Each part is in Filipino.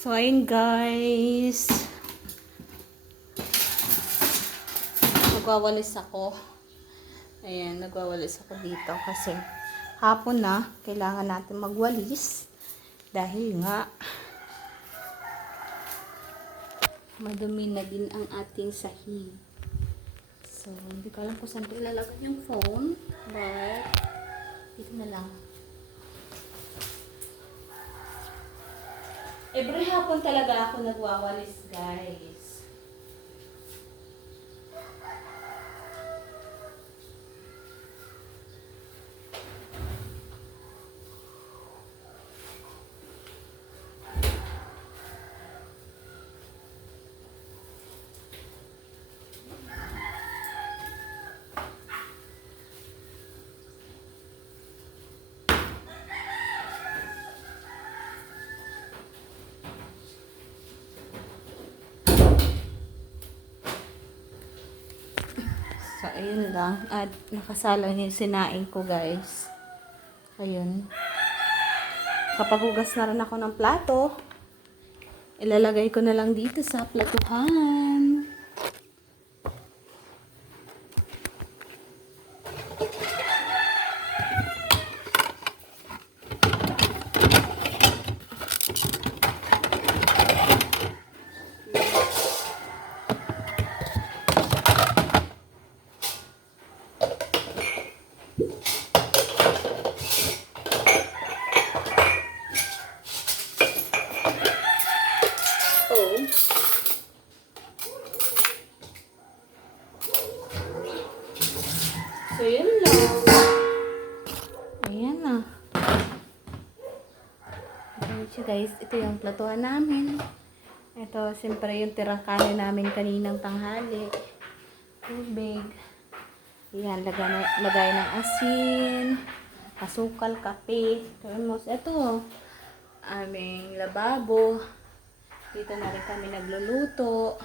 So, ayun guys. Nagwawalis ako. Ayan, nagwawalis ako dito kasi hapon na, kailangan natin magwalis. Dahil nga, madumi na din ang ating sahig. So, hindi ko alam kung saan ko ilalagay yung phone. But, dito na lang. Every hapon talaga ako nagwawalis, guys. So, ayun lang. At nakasalang yung sinaing ko, guys. Ayun. Kapag hugas na rin ako ng plato, ilalagay ko na lang dito sa platuhan. So, yun lang. Ayan na. So, guys, ito yung platuhan namin. Ito, siyempre yung tirang kanin namin kaninang tanghali. Tubig. Ayan, lagay ng asin, asukal, kape, thermos. Ito, aming lababo. Dito na rin kami nagluluto.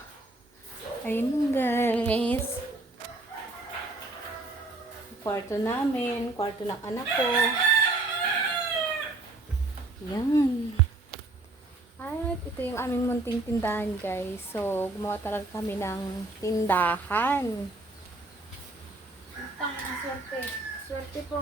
Ayun guys. Kwarto namin, kwarto ng anak ko. Yan. At ito yung aming munting tindahan guys. So, gumawa talaga kami ng tindahan. Swerte. Swerte po.